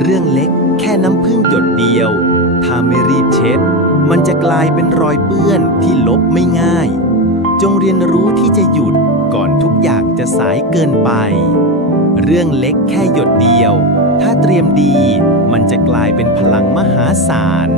เรื่องเล็กแค่น้ำผึ้งหยดเดียวถ้าไม่รีบเช็ดมันจะกลายเป็นรอยเปื้อนที่ลบไม่ง่ายจงเรียนรู้ที่จะหยุดก่อนทุกอย่างจะสายเกินไปเรื่องเล็กแค่หยดเดียวถ้าเตรียมดีมันจะกลายเป็นพลังมหาศาล